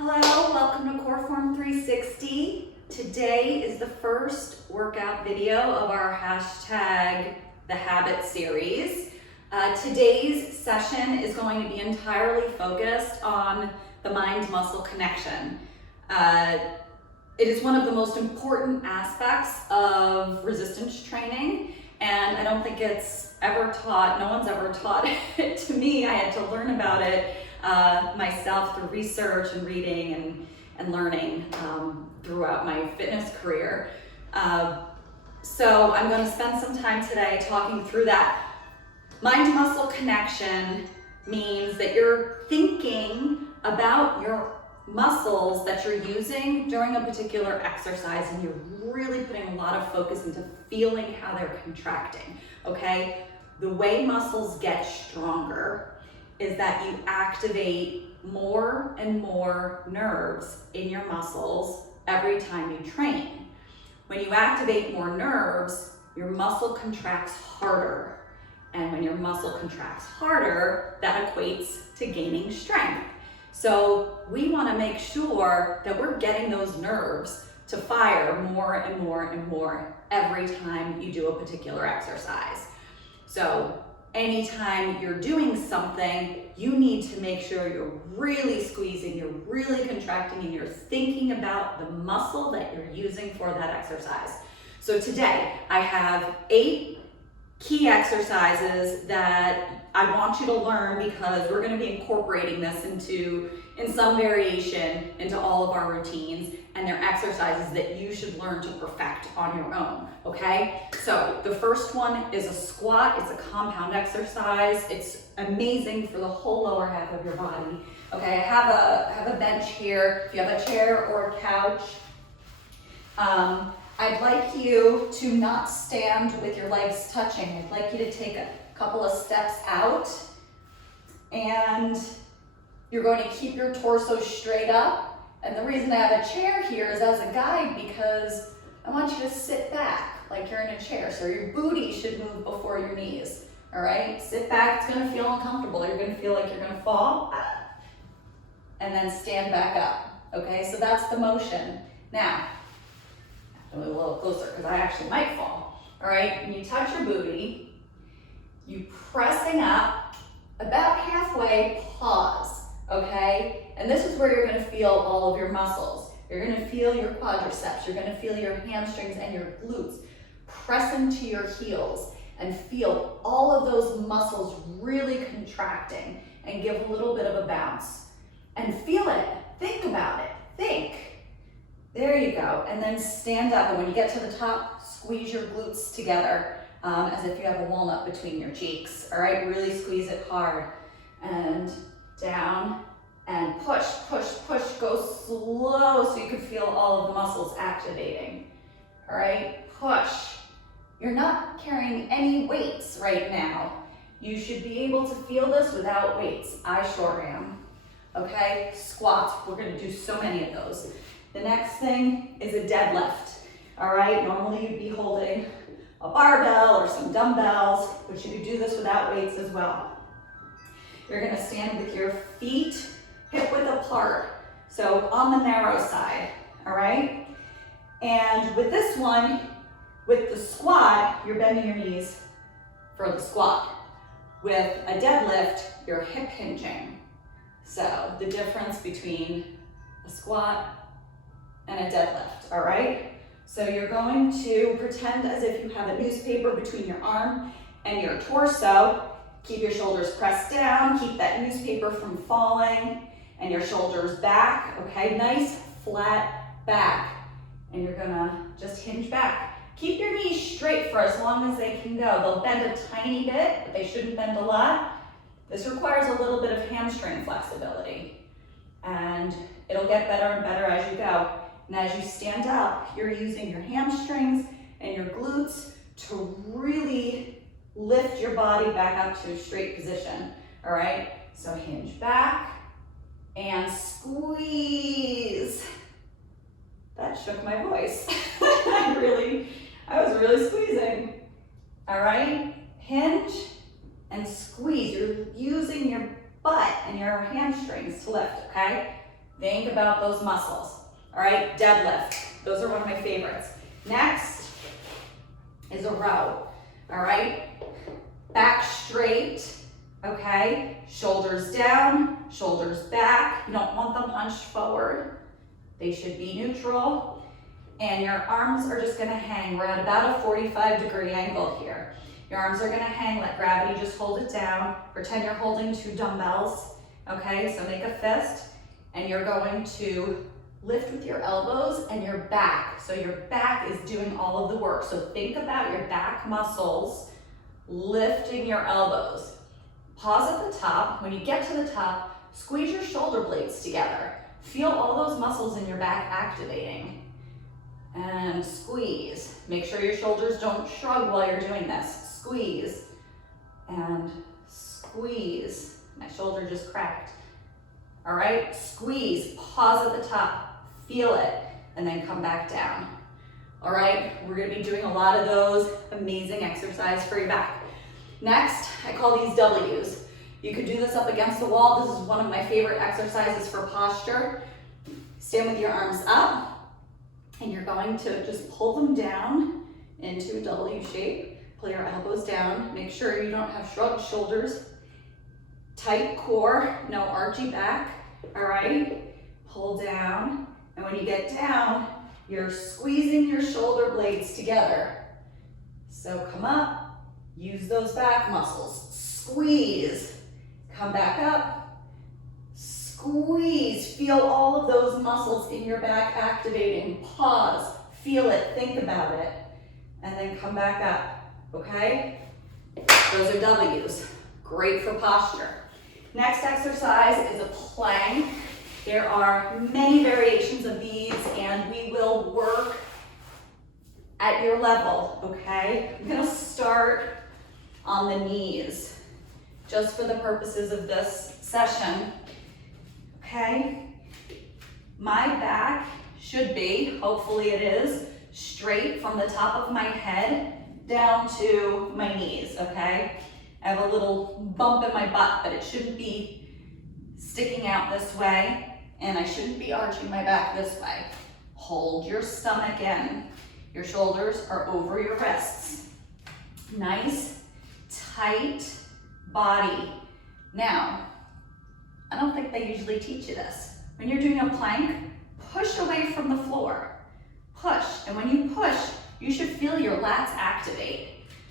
Hello, welcome to Core Form 360. Today is the first workout video of our hashtag The Habit series. Today's session is going to be entirely focused on the mind-muscle connection. It is one of the most important aspects of resistance training, and I don't think it's ever taught, no one's ever taught it to me. I had to learn about it myself through research and reading and learning throughout my fitness career. So I'm going to spend some time today talking through that. Mind-muscle connection means that you're thinking about your muscles that you're using during a particular exercise, and you're really putting a lot of focus into feeling how they're contracting, okay? The way muscles get stronger is that you activate more and more nerves in your muscles every time you train. When you activate more nerves, your muscle contracts harder. And when your muscle contracts harder, that equates to gaining strength. So we want to make sure that we're getting those nerves to fire more and more and more every time you do a particular exercise. So anytime you're doing something, you need to make sure you're really squeezing, you're really contracting, and you're thinking about the muscle that you're using for that exercise. So today I have 8 key exercises that I want you to learn, because we're going to be incorporating this in some variation into all of our routines, and they're exercises that you should learn to perfect on your own, okay? So the first one is a squat. It's a compound exercise. It's amazing for the whole lower half of your body. Okay, I have a bench here. If you have a chair or a couch, I'd like you to not stand with your legs touching. I'd like you to take a couple of steps out, and you're going to keep your torso straight up. And the reason I have a chair here is as a guide, because I want you to sit back like you're in a chair. So your booty should move before your knees, all right? Sit back, it's gonna feel uncomfortable. You're gonna feel like you're gonna fall, and then stand back up, okay? So that's the motion. Now, a little closer, because I actually might fall. All right, when you touch your booty, you pressing up, about halfway, pause, okay? And this is where you're gonna feel all of your muscles. You're gonna feel your quadriceps, you're gonna feel your hamstrings and your glutes. Press into your heels and feel all of those muscles really contracting, and give a little bit of a bounce. And feel it, think about it, think. There you go, and then stand up, and when you get to the top, squeeze your glutes together as if you have a walnut between your cheeks, all right? Really squeeze it hard, and down, and push, push, push. Go slow so you can feel all of the muscles activating, all right? Push. You're not carrying any weights right now. You should be able to feel this without weights. I sure am, okay? Squats, we're gonna do so many of those. The next thing is a deadlift, all right? Normally you'd be holding a barbell or some dumbbells, but you could do this without weights as well. You're gonna stand with your feet hip width apart, so on the narrow side, all right? And with this one, with the squat, you're bending your knees for the squat. With a deadlift, you're hip hinging. So the difference between a squat and a deadlift, all right? So you're going to pretend as if you have a newspaper between your arm and your torso. Keep your shoulders pressed down, keep that newspaper from falling, and your shoulders back, okay? Nice flat back. And you're gonna just hinge back. Keep your knees straight for as long as they can go. They'll bend a tiny bit, but they shouldn't bend a lot. This requires a little bit of hamstring flexibility, and it'll get better and better as you go. And as you stand up, you're using your hamstrings and your glutes to really lift your body back up to a straight position, all right? So hinge back and squeeze. That shook my voice. I was really squeezing, all right? Hinge and squeeze. You're using your butt and your hamstrings to lift, okay? Think about those muscles. All right, deadlift. Those are one of my favorites. Next is a row. All right, back straight. Okay, shoulders down, shoulders back. You don't want them hunched forward. They should be neutral. And your arms are just gonna hang. We're at about a 45-degree angle here. Your arms are gonna hang, let gravity just hold it down. Pretend you're holding 2 dumbbells. Okay, so make a fist. And you're going to lift with your elbows and your back. So your back is doing all of the work. So think about your back muscles lifting your elbows. Pause at the top. When you get to the top, squeeze your shoulder blades together. Feel all those muscles in your back activating. And squeeze. Make sure your shoulders don't shrug while you're doing this. Squeeze and squeeze. My shoulder just cracked. All right, squeeze, pause at the top, feel it, and then come back down. All right, we're gonna be doing a lot of those. Amazing exercise for your back. Next, I call these W's. You could do this up against the wall. This is one of my favorite exercises for posture. Stand with your arms up, and you're going to just pull them down into a W shape. Pull your elbows down. Make sure you don't have shrugged shoulders. Tight core, no archy back. All right, pull down, and when you get down, you're squeezing your shoulder blades together. So come up, use those back muscles, squeeze, come back up, squeeze, feel all of those muscles in your back activating, pause, feel it, think about it, and then come back up, okay? Those are W's, great for posture. Next exercise is a plank. There are many variations of these, and we will work at your level, okay? I'm gonna start on the knees, just for the purposes of this session, okay? My back should be, hopefully it is, straight from the top of my head down to my knees, okay? I have a little bump in my butt, but it shouldn't be sticking out this way, and I shouldn't be arching my back this way. Hold your stomach in. Your shoulders are over your wrists. Nice, tight body. Now, I don't think they usually teach you this. When you're doing a plank, push away from the floor. Push, and when you push, you should feel your lats activate.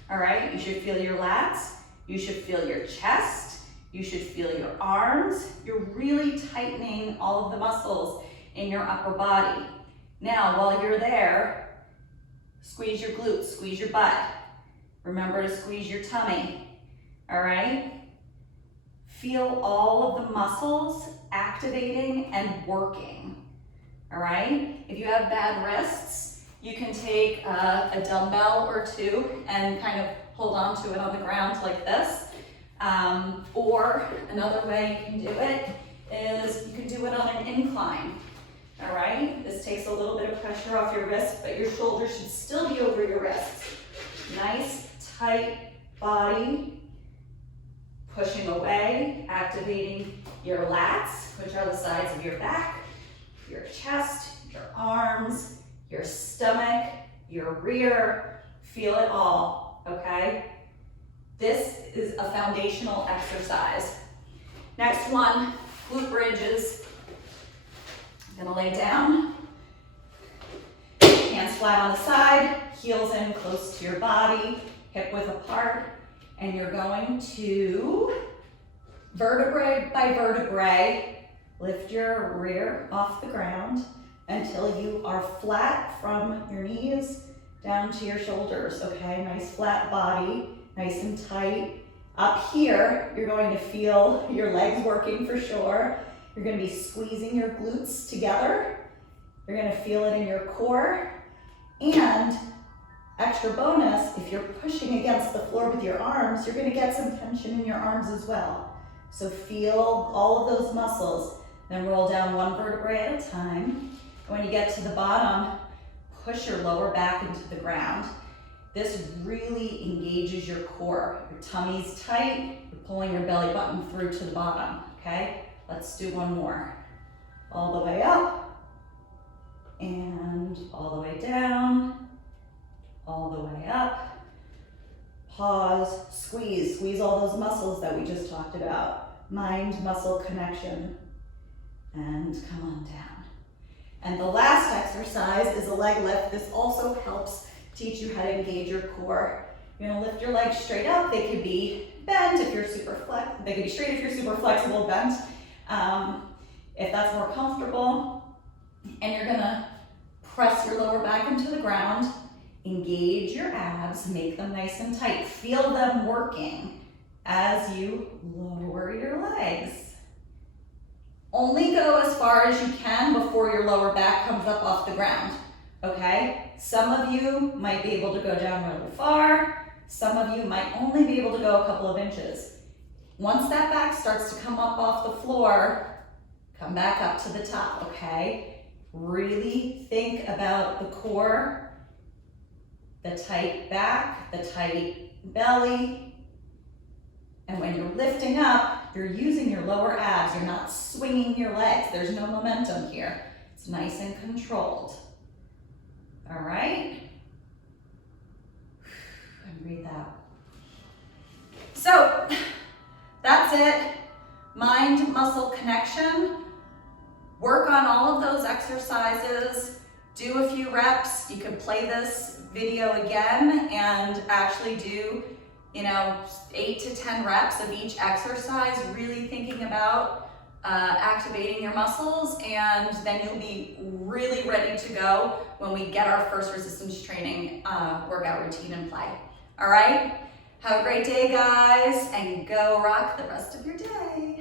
All right, you should feel your lats. You should feel your chest, you should feel your arms. You're really tightening all of the muscles in your upper body. Now, while you're there, squeeze your glutes, squeeze your butt. Remember to squeeze your tummy, all right? Feel all of the muscles activating and working, all right? If you have bad wrists, you can take a dumbbell or 2 and kind of hold on to it on the ground like this. Or another way you can do it is you can do it on an incline. All right, this takes a little bit of pressure off your wrist, but your shoulders should still be over your wrists. Nice, tight body. Pushing away, activating your lats, which are the sides of your back, your chest, your arms, your stomach, your rear. Feel it all, okay? This is a foundational exercise. Next one, glute bridges. I'm gonna lay down, hands flat on the side, heels in close to your body, hip width apart, and you're going to, vertebrae by vertebrae, lift your rear off the ground until you are flat from your knees down to your shoulders, okay? Nice flat body, nice and tight. Up here, you're going to feel your legs working for sure. You're gonna be squeezing your glutes together. You're gonna feel it in your core. And extra bonus, if you're pushing against the floor with your arms, you're gonna get some tension in your arms as well. So feel all of those muscles, then roll down one vertebrae at a time. And when you get to the bottom, push your lower back into the ground. This really engages your core. Your tummy's tight, you're pulling your belly button through to the bottom, okay? Let's do one more. all the way up, and all the way down, all the way up. Pause, squeeze all those muscles that we just talked about. Mind-muscle connection. And come on down. And the last exercise is a leg lift. This also helps teach you how to engage your core. You're gonna lift your legs straight up. They could be bent if you're they could be straight if you're super flexible, bent. If that's more comfortable. And you're gonna press your lower back into the ground. Engage your abs, make them nice and tight. Feel them working as you lower your legs. Only go as far as you can before your lower back comes up off the ground, okay? Some of you might be able to go down really far. Some of you might only be able to go a couple of inches. Once that back starts to come up off the floor, come back up to the top, okay? Really think about the core, the tight back, the tight belly. And when you're lifting up, you're using your lower abs. You're not swinging your legs. There's no momentum here. It's nice and controlled. All right? And breathe out. So, that's it. Mind-muscle connection. Work on all of those exercises. Do a few reps. You can play this video again and actually do 8 to 10 reps of each exercise, really thinking about activating your muscles, and then you'll be really ready to go when we get our first resistance training workout routine in play. All right? Have a great day, guys, and go rock the rest of your day.